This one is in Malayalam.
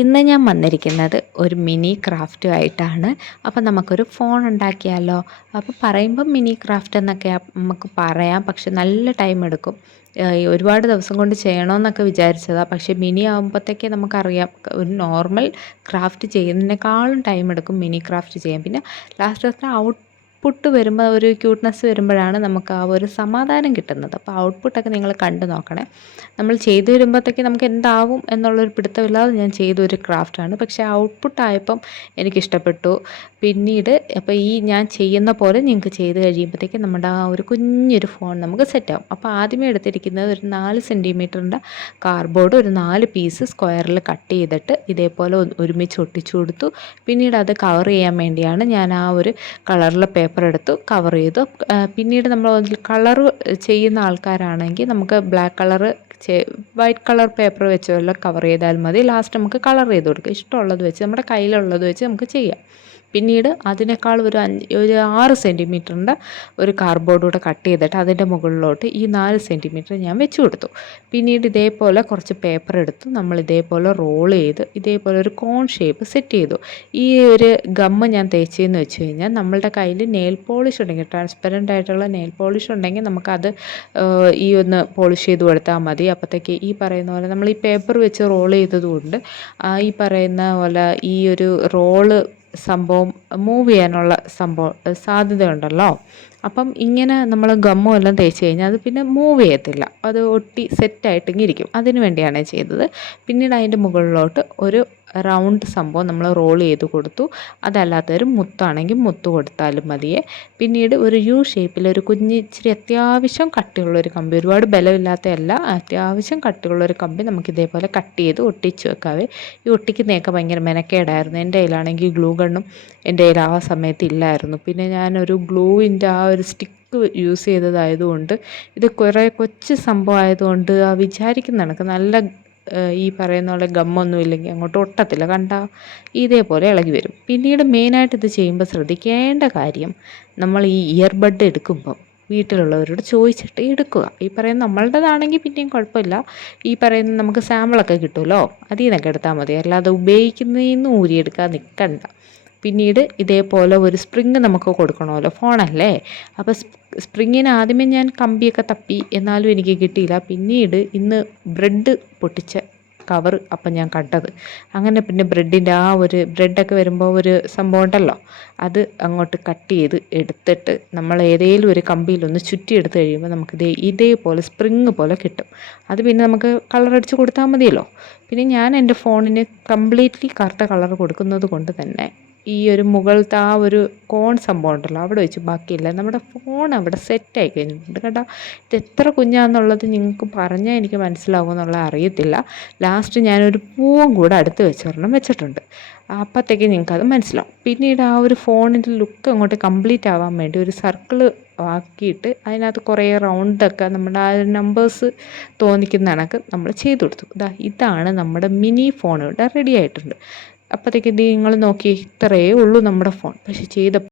ഇന്ന് ഞാൻ വന്നിരിക്കുന്നത് ഒരു മിനി ക്രാഫ്റ്റുമായിട്ടാണ്. അപ്പോൾ നമുക്കൊരു ഫോൺ ഉണ്ടാക്കിയാലോ? അപ്പോൾ പറയുമ്പം മിനി ക്രാഫ്റ്റ് എന്നൊക്കെ നമുക്ക് പറയാം, പക്ഷെ നല്ല ടൈം എടുക്കും. ഒരുപാട് ദിവസം കൊണ്ട് ചെയ്യണമെന്നൊക്കെ വിചാരിച്ചതാണ്. പക്ഷേ മിനി ആകുമ്പോഴത്തേക്ക് നമുക്കറിയാം, ഒരു നോർമൽ ക്രാഫ്റ്റ് ചെയ്യുന്നതിനേക്കാളും ടൈം എടുക്കും മിനി ക്രാഫ്റ്റ് ചെയ്യാൻ. പിന്നെ ലാസ്റ്റ് ഔട്ട്പുട്ട് വരുമ്പോൾ ഒരു ക്യൂട്ട്നെസ് വരുമ്പോഴാണ് നമുക്ക് ആ ഒരു സമാധാനം കിട്ടുന്നത്. അപ്പോൾ ഔട്ട്പുട്ടൊക്കെ നിങ്ങൾ കണ്ടു നോക്കണേ. നമ്മൾ ചെയ്തു വരുമ്പോഴത്തേക്ക് നമുക്ക് എന്താവും എന്നുള്ളൊരു പിടുത്തമില്ലാതെ ഞാൻ ചെയ്തൊരു ക്രാഫ്റ്റാണ്. പക്ഷേ ഔട്ട്പുട്ടായപ്പം എനിക്കിഷ്ടപ്പെട്ടു. പിന്നീട് അപ്പോൾ ഈ ഞാൻ ചെയ്യുന്ന പോലെ നിങ്ങൾക്ക് ചെയ്ത് കഴിയുമ്പോഴത്തേക്ക് നമ്മുടെ ആ ഒരു കുഞ്ഞൊരു ഫോൺ നമുക്ക് സെറ്റാവും. അപ്പോൾ ആദ്യമേ എടുത്തിരിക്കുന്നത് ഒരു 4 സെൻറ്റിമീറ്ററിൻ്റെ കാർഡ്ബോർഡ് ഒരു 4 പീസ് സ്ക്വയറിൽ കട്ട് ചെയ്തിട്ട് ഇതേപോലെ ഒരുമിച്ച് ഒട്ടിച്ചു കൊടുത്തു. പിന്നീട് അത് കവർ ചെയ്യാൻ വേണ്ടിയാണ് ഞാൻ ആ ഒരു കളറിലെ പേപ്പർ എടുത്തു കവർ ചെയ്തു. പിന്നീട് നമ്മൾ കളർ ചെയ്യുന്ന ആൾക്കാരാണെങ്കിൽ നമുക്ക് black colour white colour paper വെച്ച് വല്ലതും കവർ ചെയ്താൽ മതി. ലാസ്റ്റ് നമുക്ക് കളർ ചെയ്ത് കൊടുക്കുക. ഇഷ്ടമുള്ളത് വെച്ച് നമ്മുടെ കയ്യിലുള്ളത് വെച്ച് നമുക്ക് ചെയ്യാം. പിന്നീട് അതിനേക്കാൾ ഒരു 6 സെൻറ്റിമീറ്ററിൻ്റെ ഒരു കാർഡ്ബോർഡ് കൂടെ കട്ട് ചെയ്തിട്ട് അതിൻ്റെ മുകളിലോട്ട് ഈ 4 സെൻറ്റിമീറ്റർ ഞാൻ വെച്ച് കൊടുത്തു. പിന്നീട് ഇതേപോലെ കുറച്ച് പേപ്പർ എടുത്തു നമ്മൾ ഇതേപോലെ റോൾ ചെയ്ത് ഇതേപോലെ ഒരു കോൺ ഷേപ്പ് സെറ്റ് ചെയ്തു. ഈ ഒരു ഗമ്മ് ഞാൻ തേച്ചതെന്ന് വെച്ച് കഴിഞ്ഞാൽ നമ്മളുടെ കയ്യിൽ നെയിൽ പോളിഷ് ഉണ്ടെങ്കിൽ, ട്രാൻസ്പെറൻ്റ് ആയിട്ടുള്ള നെയിൽ പോളിഷ് ഉണ്ടെങ്കിൽ നമുക്കത് ഈ ഒന്ന് പോളിഷ് ചെയ്ത് കൊടുത്താൽ മതി. അപ്പോഴത്തേക്ക് ഈ പറയുന്ന പോലെ നമ്മൾ ഈ പേപ്പർ വെച്ച് റോൾ ചെയ്തതുകൊണ്ട് ഈ പറയുന്ന പോലെ ഈ ഒരു റോള് സംഭവം മൂവ് ചെയ്യാനുള്ള സാധ്യതയുണ്ടല്ലോ. അപ്പം ഇങ്ങനെ നമ്മൾ ഗമ്മും എല്ലാം തേച്ച് കഴിഞ്ഞാൽ അത് പിന്നെ മൂവ് ചെയ്യത്തില്ല, അത് ഒട്ടി സെറ്റായിട്ടിങ്ങനെ ഇരിക്കും. അതിന് വേണ്ടിയാണ് ചെയ്തത്. പിന്നീട് അതിൻ്റെ മുകളിലോട്ട് ഒരു റൗണ്ട് സംഭവം നമ്മൾ റോൾ ചെയ്ത് കൊടുത്തു. അതല്ലാത്തൊരു മുത്താണെങ്കിൽ മുത്ത് കൊടുത്താലും മതിയേ. പിന്നീട് ഒരു യു ഷേപ്പിൽ ഒരു ഇച്ചിരി അത്യാവശ്യം കട്ടിയുള്ളൊരു കമ്പി, ഒരുപാട് ബലമില്ലാത്തതല്ല, അത്യാവശ്യം കട്ടിയുള്ളൊരു കമ്പി നമുക്ക് ഇതേപോലെ കട്ട് ചെയ്ത് ഒട്ടിച്ച് വെക്കാവേ. ഈ ഒട്ടിക്കുന്നതൊക്കെ ഭയങ്കര മെനക്കേടായിരുന്നു. എൻ്റെ കയ്യിലാണെങ്കിൽ ഗ്ലൂ ഗണ്ണും എൻ്റെ കയ്യിൽ ആ സമയത്ത് ഇല്ലായിരുന്നു. പിന്നെ ഞാനൊരു ഗ്ലൂവിൻ്റെ ആ ഒരു സ്റ്റിക്ക് യൂസ് ചെയ്തതായതുകൊണ്ട് ഇത് കുറേ കൊച്ചു സംഭവം ആയതുകൊണ്ട് വിചാരിക്കുന്ന കണക്ക് നല്ല ഈ പറയുന്ന പോലെ ഗമ്മൊന്നും ഇല്ലെങ്കിൽ അങ്ങോട്ട് ഒട്ടത്തില്ല, കണ്ടാൽ ഇതേപോലെ ഇളകി വരും. പിന്നീട് മെയിനായിട്ട് ഇത് ചെയ്യുമ്പോൾ ശ്രദ്ധിക്കേണ്ട കാര്യം, നമ്മൾ ഈ ഇയർബഡ് എടുക്കുമ്പം വീട്ടിലുള്ളവരോട് ചോദിച്ചിട്ട് എടുക്കുക. ഈ പറയുന്ന നമ്മളുടേതാണെങ്കിൽ പിന്നെയും കുഴപ്പമില്ല. ഈ പറയുന്ന നമുക്ക് സാമ്പിളൊക്കെ കിട്ടുമല്ലോ, അതിൽ നിന്നൊക്കെ എടുത്താൽ മതി. അല്ലാതെ ഉപയോഗിക്കുന്നതിൽ നിന്ന് ഊരിയെടുക്കാൻ നിൽക്കണ്ട. പിന്നീട് ഇതേപോലെ ഒരു സ്പ്രിങ് നമുക്ക് കൊടുക്കണമല്ലോ, ഫോണല്ലേ. അപ്പോൾ സ്പ്രിങ്ങിന് ആദ്യമേ ഞാൻ കമ്പിയൊക്കെ തപ്പി, എന്നാലും എനിക്ക് കിട്ടിയില്ല. പിന്നീട് ഇന്ന് ബ്രെഡ് പൊട്ടിച്ച കവർ അപ്പം ഞാൻ കണ്ടത്. അങ്ങനെ പിന്നെ ബ്രെഡിൻ്റെ ആ ഒരു ബ്രെഡൊക്കെ വരുമ്പോൾ ഒരു സംഭവം ഉണ്ടല്ലോ, അത് അങ്ങോട്ട് കട്ട് ചെയ്ത് എടുത്തിട്ട് നമ്മൾ ഏതെങ്കിലും ഒരു കമ്പിയിലൊന്ന് ചുറ്റിയെടുത്ത് കഴിയുമ്പോൾ നമുക്ക് ഇതേപോലെ സ്പ്രിങ് പോലെ കിട്ടും. അത് പിന്നെ നമുക്ക് കളർ അടിച്ച് കൊടുത്താൽ മതിയല്ലോ. പിന്നെ ഞാൻ എൻ്റെ ഫോണിന് കംപ്ലീറ്റ്ലി കറുത്ത കളർ കൊടുക്കുന്നത് കൊണ്ട് തന്നെ ഈ ഒരു മുകളിലത്തെ ആ ഒരു കോൺ സംഭവം ഉണ്ടല്ലോ അവിടെ വെച്ച് ബാക്കിയില്ല, നമ്മുടെ ഫോൺ അവിടെ സെറ്റായി കഴിഞ്ഞിട്ടുണ്ട് കേട്ടോ. ഇത് എത്ര കുഞ്ഞാന്നുള്ളത് നിങ്ങൾക്ക് പറഞ്ഞാൽ എനിക്ക് മനസ്സിലാവുമെന്നുള്ള അറിയത്തില്ല. ലാസ്റ്റ് ഞാനൊരു പൂവും കൂടെ അടുത്ത് വെച്ചിട്ടുണ്ട്. അപ്പോഴത്തേക്ക് നിങ്ങൾക്കത് മനസ്സിലാവും. പിന്നീട് ആ ഒരു ഫോണിൻ്റെ ലുക്ക് അങ്ങോട്ട് കംപ്ലീറ്റ് ആവാൻ വേണ്ടി ഒരു സർക്കിള് ആക്കിയിട്ട് അതിനകത്ത് കുറേ റൗണ്ടൊക്കെ നമ്മുടെ ആ നമ്പേഴ്സ് തോന്നിക്കുന്ന കണക്ക് നമ്മൾ ചെയ്ത് കൊടുത്തു. ഇതാണ് നമ്മുടെ മിനി ഫോൺ ഇവിടെ റെഡി ആയിട്ടുണ്ട്. അപ്പോഴത്തേക്ക് നിങ്ങൾ നോക്കി, ഇത്രയേ ഉള്ളൂ നമ്മുടെ ഫോൺ. പക്ഷെ